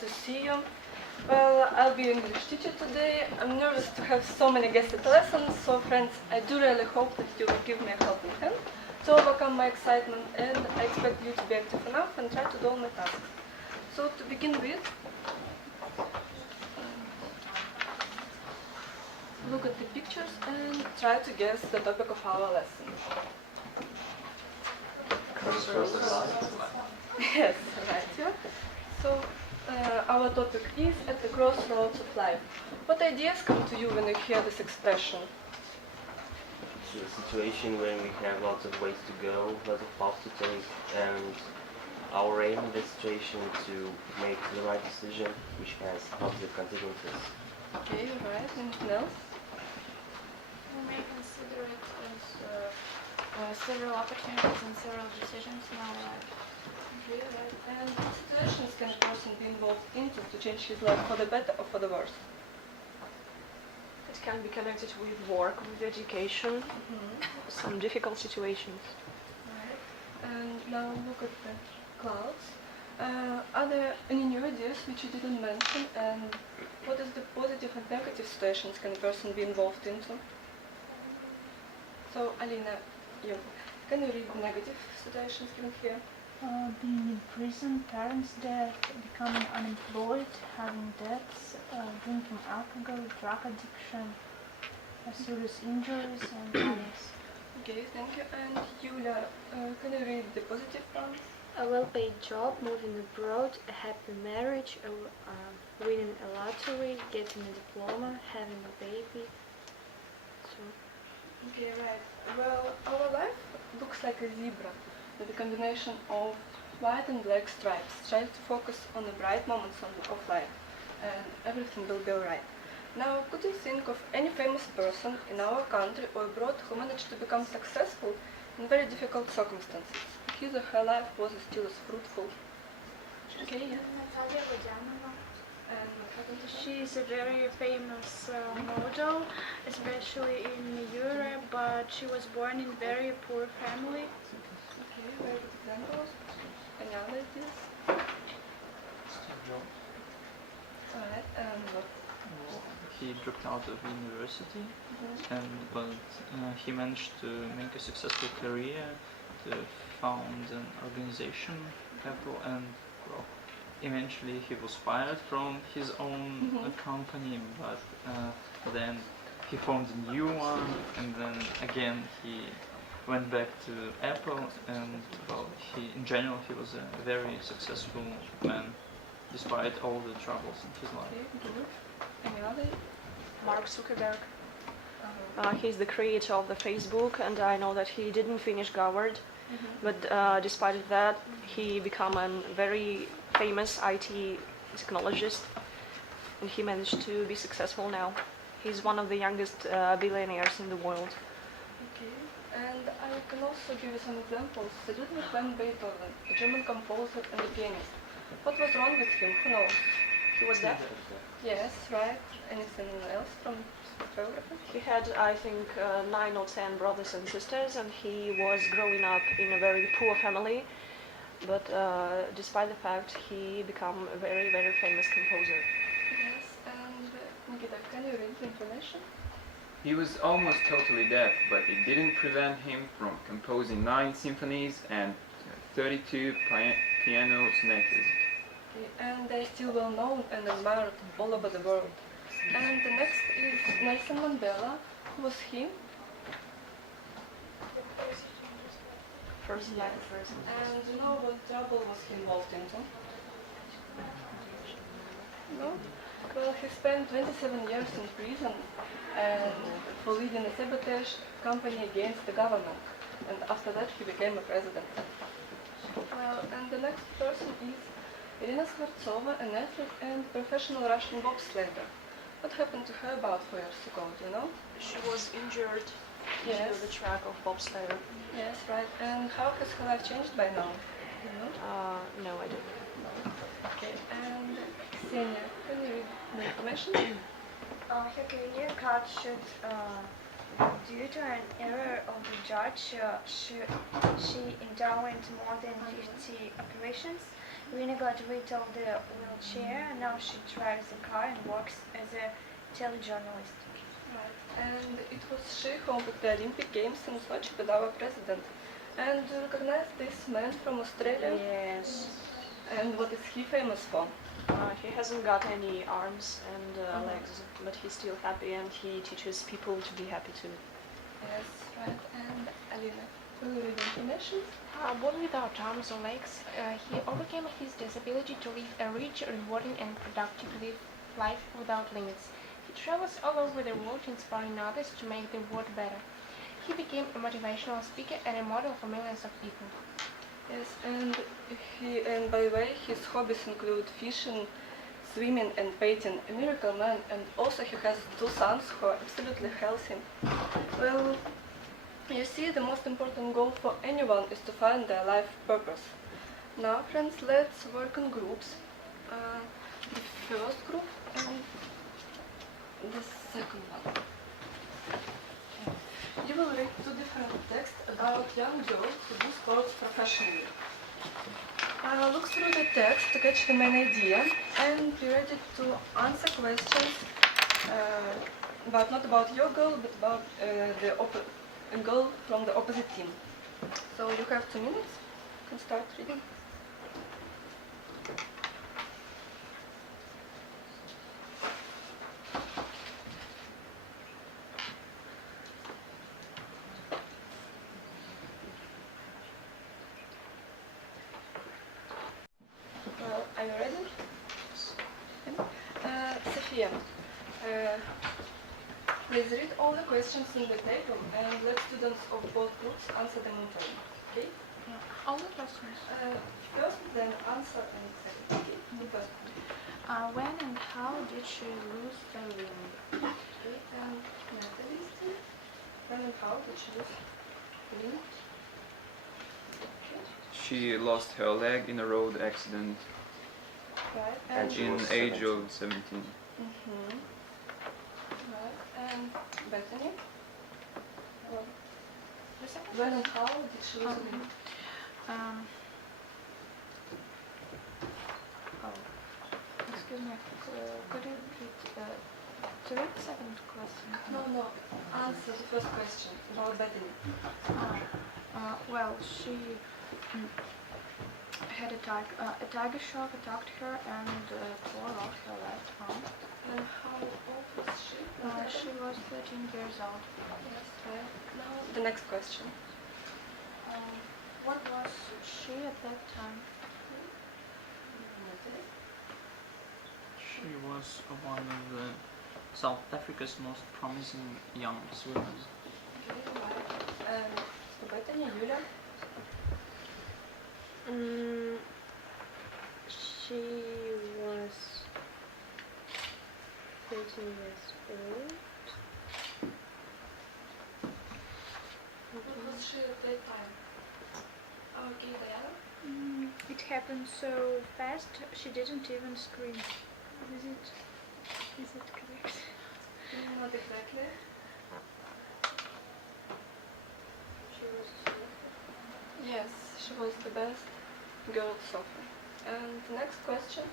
to see you. Well, I'll be your English teacher today. I'm nervous to have so many guest lessons, so friends, I do really hope that you will give me a helping hand to overcome my excitement, and I expect you to be active enough and try to do all my tasks. So to begin with, look at the pictures and try to guess the topic of our lesson. Yes, right. Yeah. So our topic is at the crossroads of life. What ideas come to you when you hear this expression? It's a situation where we have lots of ways to go, lots of paths to take, and our aim in this situation is to make the right decision, which has positive consequences. Okay, right. Anything else? We may consider it as several opportunities and several decisions in our life. Okay, right. And what situations can a person be involved into to change his life for the better or for the worse? It can be connected with work, with education, some difficult situations. Right. And now look at the clouds. Are there any new ideas which you didn't mention? And what is the positive and negative situations can a person be involved into? So, Alina, can you read negative situations given here? Being in prison, parents' death, becoming unemployed, having debts, drinking alcohol, drug addiction, serious injuries, and others. Okay, thank you. And Yulia, can you read the positive ones? A well-paid job, moving abroad, a happy marriage, winning a lottery, getting a diploma, having a baby. So. Okay, right. Well, our life looks like a zebra with a combination of white and black stripes. Try to focus on the bright moments of life, and everything will be alright. Now, could you think of any famous person in our country or abroad who managed to become successful in very difficult circumstances? His or her life was still as fruitful. Okay, yeah. And what happened to her? She is a very famous model, especially in Europe, but she was born in very poor family. Okay, very good examples. Any other ideas? Alright, and what? He dropped out of university, but he managed to make a successful career, to found an organization, Apple, and well, eventually he was fired from his own company, but then he formed a new one, and then again he went back to Apple, and well, in general he was a very successful man, despite all the troubles in his life. Okay, good. Any other? Mark Zuckerberg. He's the creator of the Facebook, and I know that he didn't finish Harvard, but despite that, he became a very famous IT technologist, and he managed to be successful now. He's one of the youngest billionaires in the world. Okay, and I can also give you some examples. Ludwig van Beethoven, a German composer and a pianist. What was wrong with him? Who knows? He was deaf? Yes, right. Anything else from biography? He had, I think, 9 or 10 brothers and sisters, and he was growing up in a very poor family. But despite the fact, he became a very, very famous composer. Yes, and Nikita, can you read the information? He was almost totally deaf, but it didn't prevent him from composing 9 symphonies and 32 piano sonatas. Okay, and they're still well known and admired all over the world. And the next is Nelson Mandela. Who was he? First black person. And you know what trouble was he involved into? No? Well, he spent 27 years in prison and for leading a sabotage company against the government. And after that he became a president. Well, and the next person is Irina Skvortsova, an athlete and professional Russian bobsledder. What happened to her about 4 years ago, do you know? She was injured Yes. to the track of bobsleigh. Yes, right. And how has her life changed by now? Do you know? No, I don't. Okay, and Ksenia, can you read the information? Her career cut short due to an error of the judge. She underwent more than 50 operations Rina got rid of the wheelchair, and now she drives a car and works as a telejournalist. Right. And it was she who opened the Olympic Games in Sochi with our president. And do you recognize this man from Australia? Yes. And what is he famous for? He hasn't got any arms and legs, but he's still happy and he teaches people to be happy too. Yes, right. And Alina, will you read information? Born without arms or legs, he overcame his disability to live a rich, rewarding and productive life without limits. He travels all over the world inspiring others to make the world better. He became a motivational speaker and a model for millions of people. Yes, and by the way, his hobbies include fishing, swimming and painting, a miracle man, and also he has 2 sons who are absolutely healthy. Well, you see, the most important goal for anyone is to find their life purpose. Now, friends, let's work in groups. The first group and the second one. You will read 2 different texts about young girls who do sports professionally. Look through the text to catch the main idea and be ready to answer questions, but not about your girl, but about a girl from the opposite team. So you have 2 minutes. You can start reading. Are you ready? Sophia, please read all the questions in the table and let students of both groups answer them in turn. Okay? All the questions. First, then answer and second. Okay? The first one. When and how did she lose the ring? Okay, and Natalie's turn. When and how did she lose the ring? Okay. She lost her leg in a road accident Right. And she in was age 17. of 17. Right. And Bethany? The second When and how did she lose the ring? Excuse me, could you repeat to read the second question? No. Answer the first question about Bethany. Well, she had a tiger shark attacked her and tore off her left arm. And how old was she? She was 13 years old. Yes, right. Now the next question. What was she at that time? She was one of the South Africa's most promising young swimmers. Okay, right. And for Bethany, Yulia? She was 13 years old. What was she at that time? Okay, Diana? It happened so fast, she didn't even scream. Is it correct? Not exactly. She was Yes, she was the best girl so far. And the next question.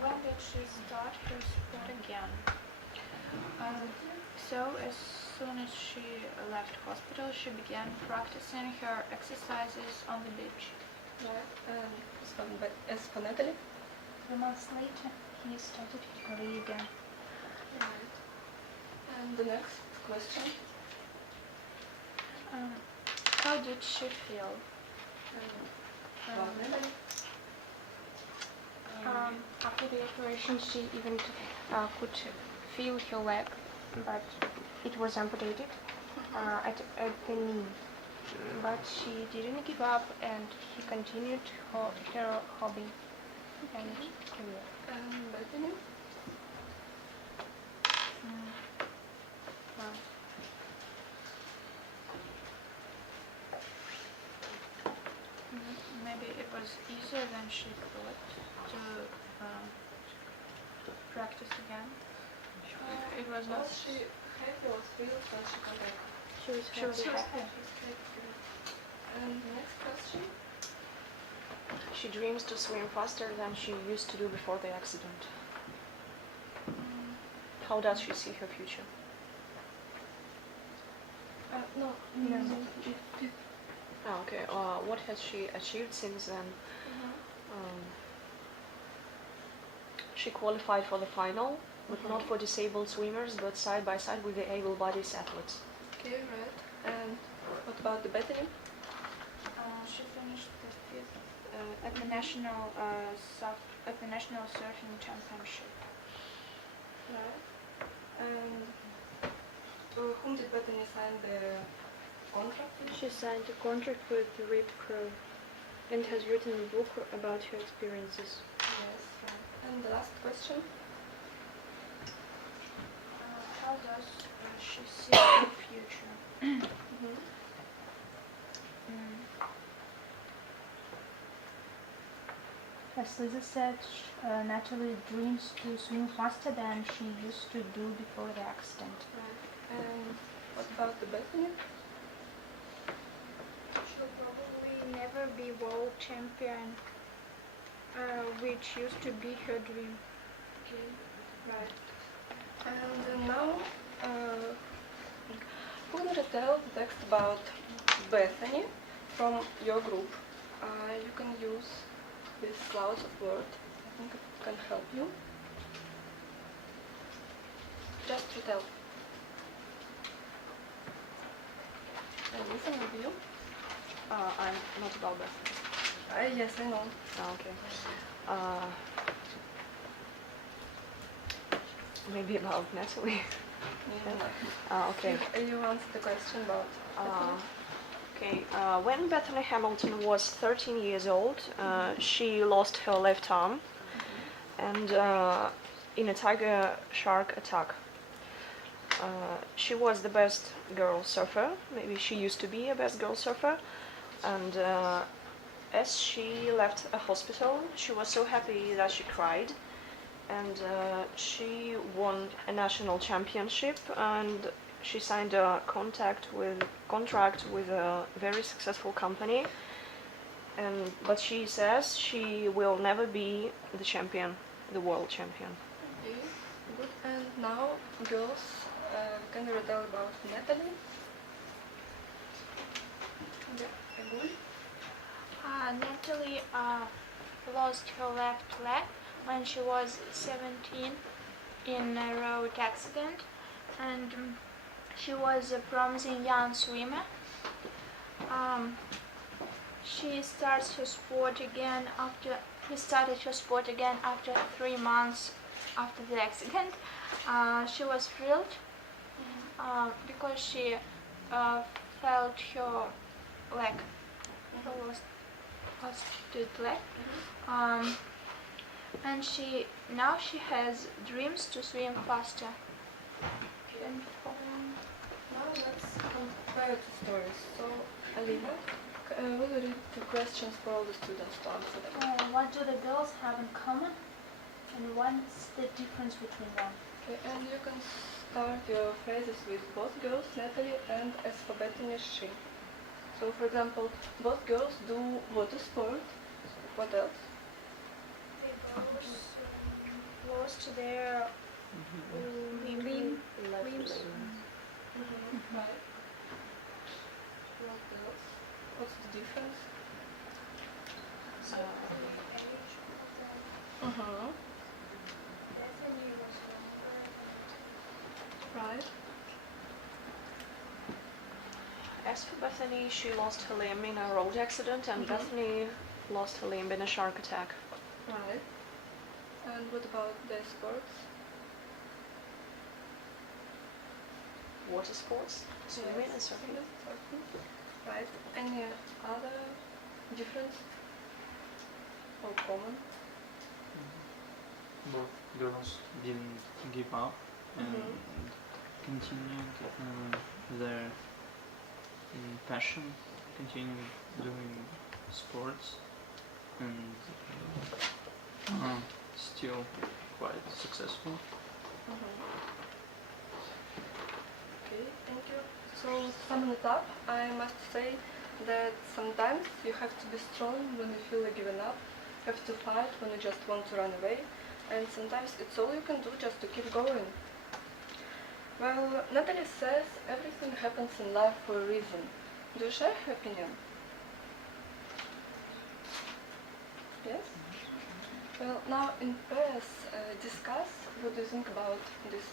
When did she start her sport again? So as soon as she left hospital, she began practicing her exercises on the beach. Right. And as for Natalie? 3 months later, he started his career again. Right. And the next question. How did she feel? About Natalie? After the operation, she even could feel her leg, but it was amputated at the knee. But she didn't give up, and he continued her hobby and career. And Bethany? Maybe it was easier than she thought to practice again. It was not. Was she happy or thrilled when she got back? She was She was happy. happy. And the next question. She dreams to swim faster than she used to do before the accident. How does she see her future? No. Oh, okay. What has she achieved since then? She qualified for the final, but not for disabled swimmers, but side by side with the able-bodied athletes. Okay, right. And what about the Bethany? She finished the 5th at the national surfing championship. Right. And whom did Bethany sign the contract with? She signed a contract with the Rip Crow and has written a book about her experiences. Yes, right. And the last question? How does she see her future? As Lisa said, Natalie dreams to swim faster than she used to do before the accident. Right. And what about the Bethany? She'll probably never be world champion, which used to be her dream. Okay, right. And now, who will retell the text about Bethany from your group? You can use this clouds of word. I think it can help you. Just retell. And listen with you. I'm not about that. Yes, I know. Okay. Maybe about Natalie. Okay. You answered the question about Bethany. Okay. When Bethany Hamilton was 13 years old, she lost her left arm, and in a tiger shark attack. She was the best girl surfer. Maybe she used to be a best girl surfer, and as she left a hospital, she was so happy that she cried, and she won a national championship, and she signed a contract with a very successful company. But she says she will never be the champion, the world champion. Okay, good. And now, girls, can you tell about Natalie? Natalie lost her left leg when she was 17 in a road accident, and she was a promising young swimmer. She started her sport again after 3 months after the accident. She was thrilled because she felt her leg, her lost leg, and now she has dreams to swim faster than before. Now let's compare the stories. So, Alina, will you read the questions for all the students to answer them? What do the girls have in common, and what's the difference between them? Okay, and you can start your phrases with both girls, Natalie, and as for Bethany, she. So, for example, both girls do water sport. What else? They both lost their limbs. Right. What else? What's the difference? Right. As for Bethany, she lost her limb in a road accident, and Bethany lost her limb in a shark attack. Right. And what about the sports? Water sports, swimming and surfing. Right. Any other difference or common? Both girls didn't give up and continued their passion, continued doing sports, and still quite successful. Okay, thank you. So, summing it up, I must say that sometimes you have to be strong when you feel like giving up, you have to fight when you just want to run away, and sometimes it's all you can do just to keep going. Well, Natalie says everything happens in life for a reason. Do you share her opinion? Yes? Well, now in pairs, discuss what do you think about this.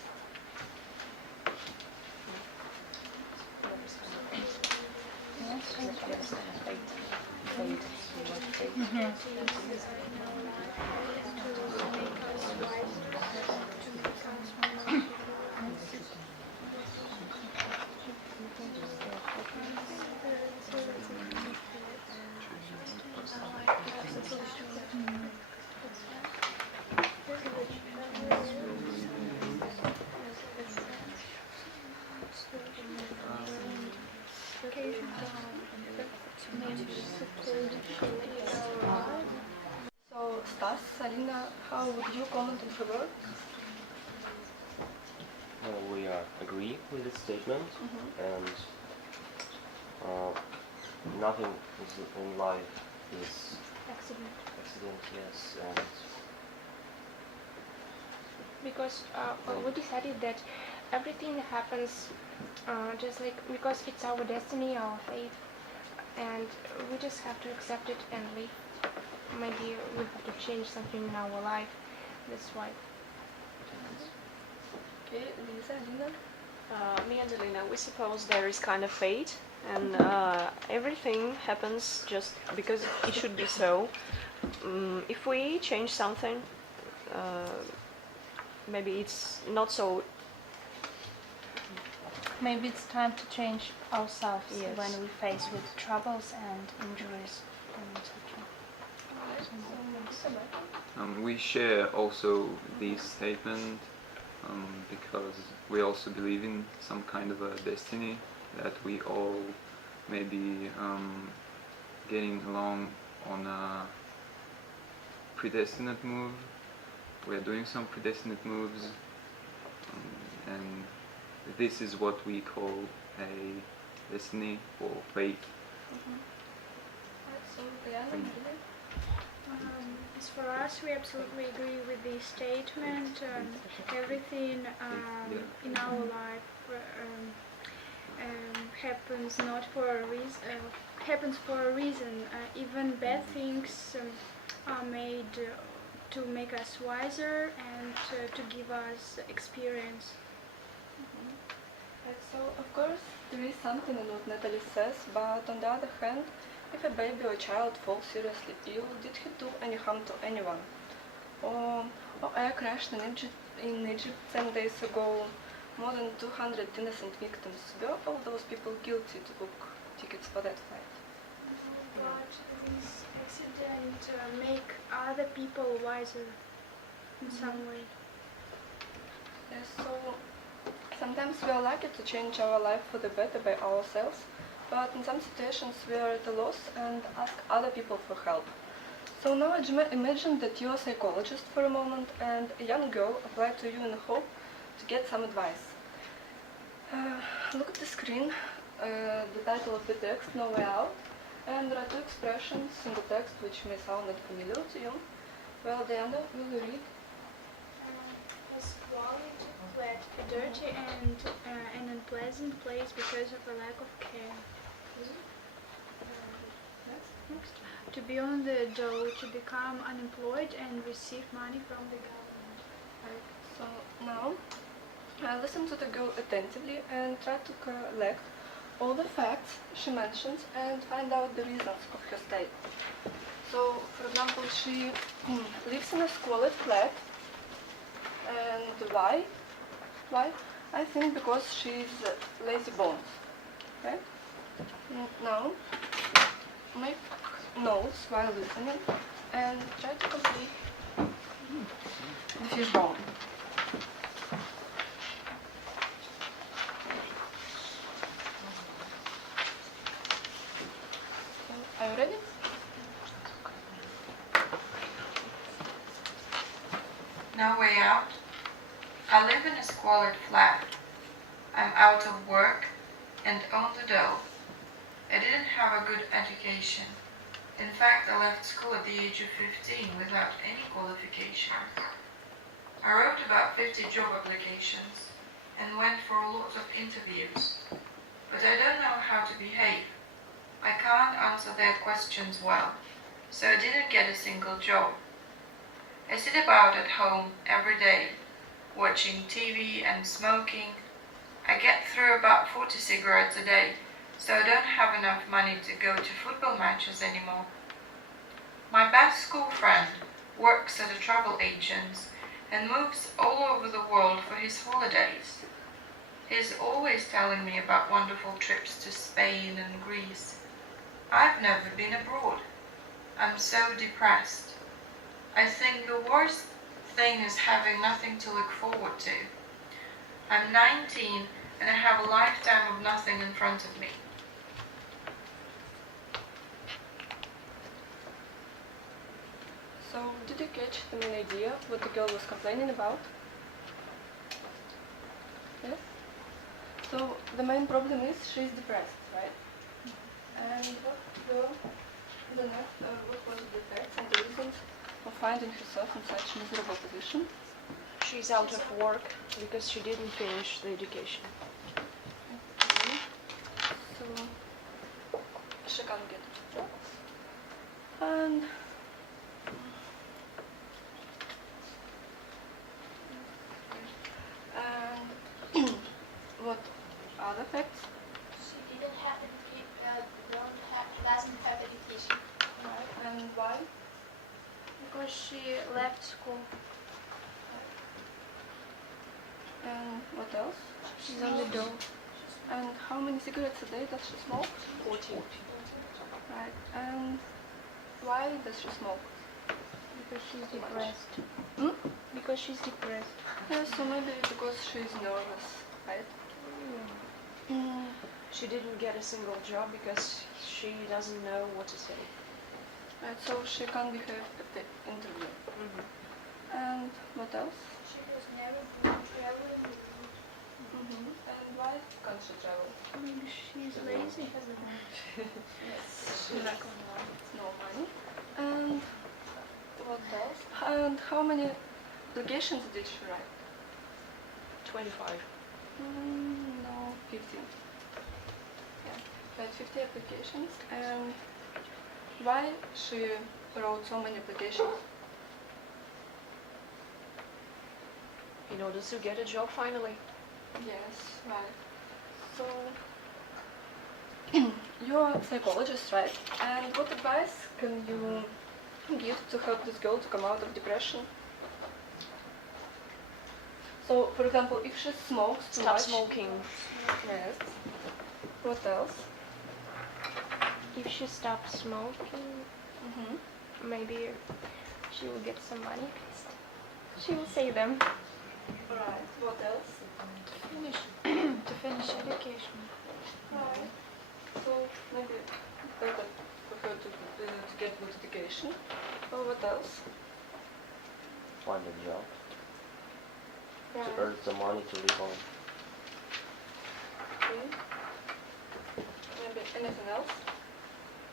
So, Stas, Alina, how would you comment on her words? Well, we agree with this statement, and nothing in life is Accident. accident, yes, and Because we decided that everything happens just like because it's our destiny, our fate, and we just have to accept it and live. Maybe we have to change something in our life. That's why. Okay, Lisa, Alina? Me and Elena, we suppose there is kind of fate, and everything happens just because it should be so. If we change something, maybe it's not so. Maybe it's time to change ourselves Yes. when we face with troubles and injuries and etc. We share also this statement because we also believe in some kind of a destiny, that we all may be getting along on a predestinate move. We are doing some predestinate moves, and this is what we call a destiny or fate. As for us, we absolutely agree with this statement. Everything in our life happens not for a reason. Happens for a reason. Even bad things are made to make us wiser and to give us experience. So, of course, there is something in what Natalie says, but on the other hand, if a baby or child falls seriously ill, did he do any harm to anyone? Or air crashed in Egypt 10 days ago, more than 200 innocent victims. Were all those people guilty to book tickets for that flight? But this accident make other people wiser in some way. Yes, so sometimes we are lucky to change our life for the better by ourselves, but in some situations we are at a loss and ask other people for help. So now imagine that you are a psychologist for a moment and a young girl applied to you in the hope to get some advice. Look at the screen, the title of the text, No Way Out, and there are two expressions in the text which may sound unfamiliar to you. Well, Diana, will you read? Has quality fled a dirty and an unpleasant place because of a lack of care. Next. To be on the dole, to become unemployed and receive money from the government. Right. So now, listen to the girl attentively and try to collect all the facts she mentions and find out the reasons of her state. So, for example, she lives in a squalid flat. And why? Why? I think because she's lazy bones. Okay? Now, make notes while listening and try to complete the fishbone. Are you ready? No way out. I live in a squalid flat. I'm out of work and on the dole. I didn't have a good education. In fact, I left school at the age of 15 without any qualifications. I wrote about 50 job applications and went for a lot of interviews, but I don't know how to behave. I can't answer their questions well, so I didn't get a single job. I sit about at home every day, watching TV and smoking. I get through about 40 cigarettes a day, so I don't have enough money to go to football matches anymore. My best school friend works at a travel agent and moves all over the world for his holidays. He's always telling me about wonderful trips to Spain and Greece. I've never been abroad. I'm so depressed. I think the worst thing is having nothing to look forward to. I'm 19 and I have a lifetime of nothing in front of me. So, did you catch the main idea of what the girl was complaining about? Yes? So, the main problem is she's depressed, right? And what was the effects and the reasons of finding herself in such a miserable position? She's out of work because she didn't finish the education. Okay. So, she can't get a job. And what other facts? She doesn't have education. Right. And why? Because she left school. And what else? She's on the door. And how many cigarettes a day does she smoke? 14. Right. And why does she smoke? Because she's depressed. Hmm? Because she's depressed. Yeah, so maybe because she's nervous, right? Mm. She didn't get a single job because she doesn't know what to say. Right, so she can't behave at the interview. And what else? She has never been traveling. And why can't she travel? Maybe she's lazy. She's not going on. No money. And what else? And how many applications did she write? 25. No, 50. Yeah, but 50 applications. And why she wrote so many applications? In order to get a job finally. Yes, right. So, you're a psychologist, right? And what advice can you give to help this girl to come out of depression? So, for example, if she smokes too Stop much... smoking. Yes. What else? If she stops smoking, maybe she will get some money. She will save them. Right. What else? To finish education. Right. So, maybe better for her to get good education. Or what else? Find a job. Right. To earn some money to live on. Okay. Maybe anything else?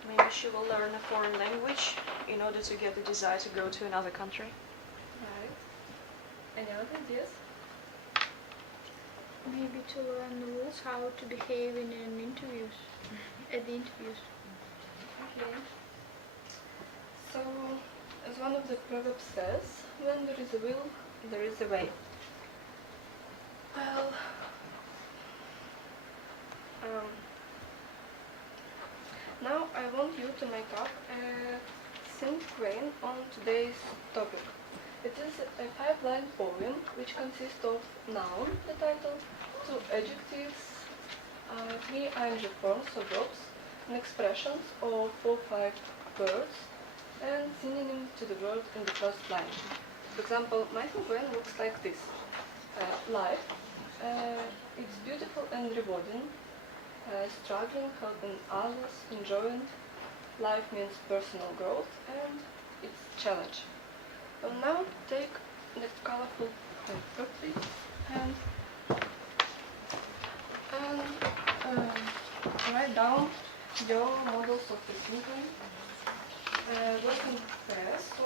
Maybe she will learn a foreign language in order to get the desire to go to another country. Right. Any other ideas? Maybe to learn the rules, how to behave in an interviews, at the interviews. Okay. So, as one of the proverbs says, when there is a will, there is a way. Well, now I want you to make up a sync vein on today's topic. It is a 5-line poem which consists of noun, the title, 2 adjectives, 3 ing forms or verbs, and expressions of 4-5 words, and synonym to the word in the first line. For example, my sync vein looks like this. Life, it's beautiful and rewarding. Struggling, helping others, enjoying. Life means personal growth, and it's challenge. So now take the colorful paper, please, and write down your models of the thinking. Work in pairs, so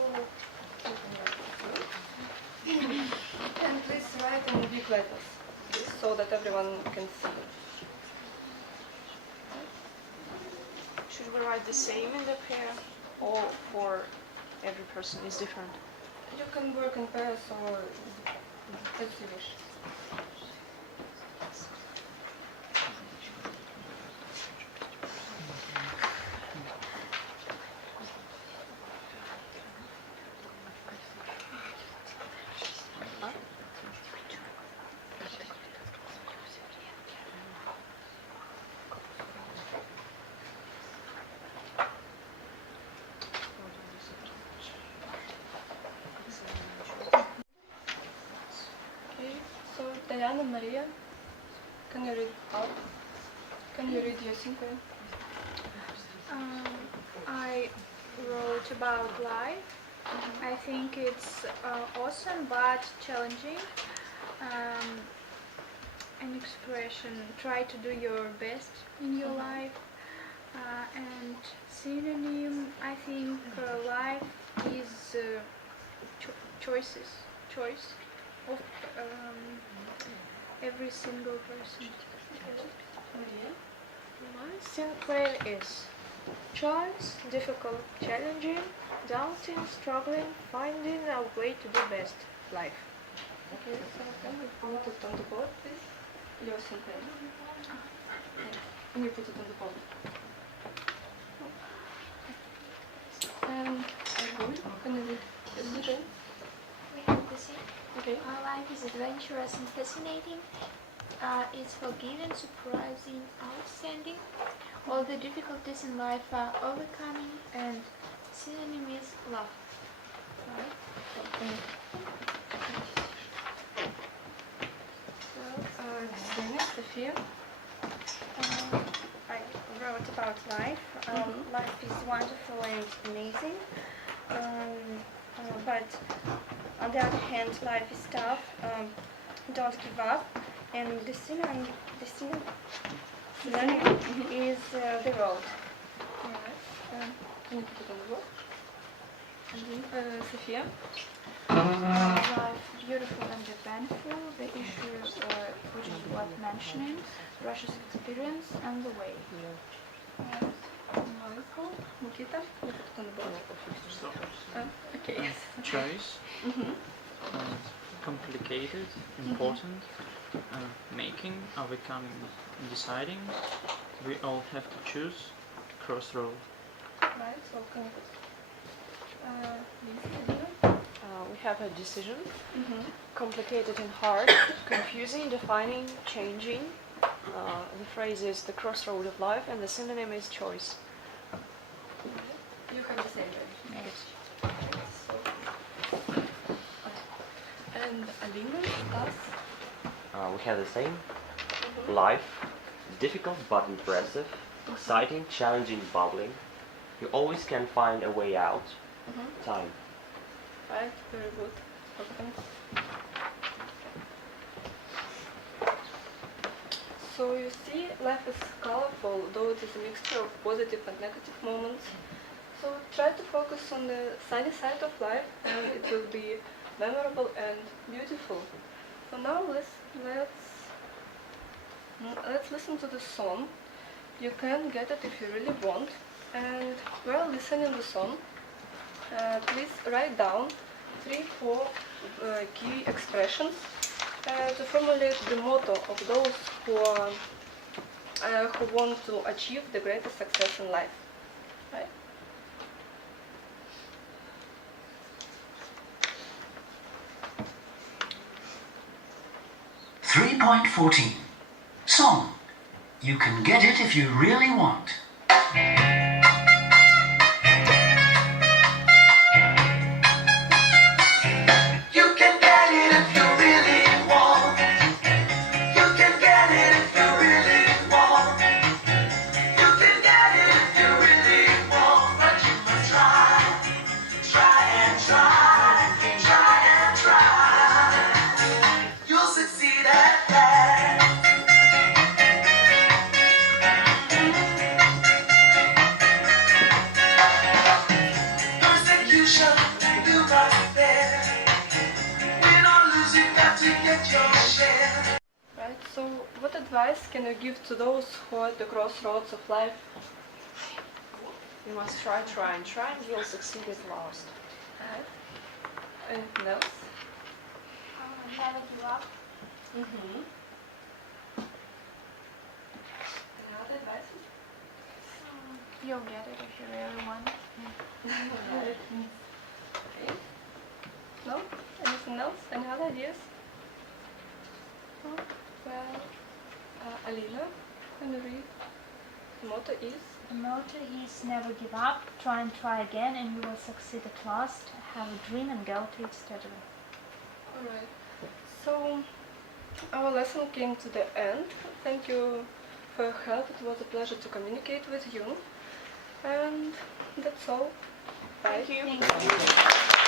you can write it too. And please write in big letters, so that everyone can see. Should we write the same in the pair, or for every person is different? You can work in pairs or as you wish. Diana Maria, can you read out? Can you read your symphony? I wrote about life. I think it's awesome but challenging. An expression, try to do your best in your life. And synonym, I think life is choice of every single person. My symphony is choice, difficult, challenging, doubting, struggling, finding a way to do best life. Okay, so can you put it on the board, please? Your symphony. Can you put it on the board? And can you read the symphony? We have the same. Okay. Our life is adventurous and fascinating. It's forgiving, surprising, outstanding. All the difficulties in life are overcoming, and synonym is love. So, Sophia? I wrote about life. Life is wonderful and amazing, but on the other hand, life is tough. Don't give up. And the synonym is the road. Alright. Can you put it on the board? Sophia? Life beautiful and eventful, the issues which is worth mentioning, Russia's experience and the way. Michael? Nikita? Can you put it on the board? Okay. Choice. Complicated, important, making, overcoming, deciding. We all have to choose. Crossroads. Right, so can you put We have a decision, complicated and hard, confusing, defining, changing. The phrase is the crossroad of life, and the synonym is choice. You have the same, right? Yes. And Alina, us? We have the same. Life, difficult but impressive, exciting, challenging, bubbling. You always can find a way out. Time. Right, very good. Okay. So you see, life is colorful, though it is a mixture of positive and negative moments. So try to focus on the sunny side of life, and it will be memorable and beautiful. So now let's listen to the song. You can get it if you really want. And while listening to the song, please write down 3-4 key expressions to formulate the motto of those who want to achieve the greatest success in life. Right? .14 Song. You can get it if you really want. You can get it if you really want. You can get it if you really want. You can get it if you really want. But you must try, try and try, try and try. You'll succeed at that. advice can you give to those who are at the crossroads of life? You must try, and you'll succeed at last. Anything else? Never give up. Mm-hmm. Any other advice? You'll get it if you really want it. Okay. No? Anything else? Any other ideas? No? Well, Alina, can you read? The motto is? The motto is never give up, try and try again, and you will succeed at last. Have a dream and go to it steadily. Alright. So, our lesson came to the end. Thank you for your help. It was a pleasure to communicate with you. And that's all. Bye. Thank you. Thank you.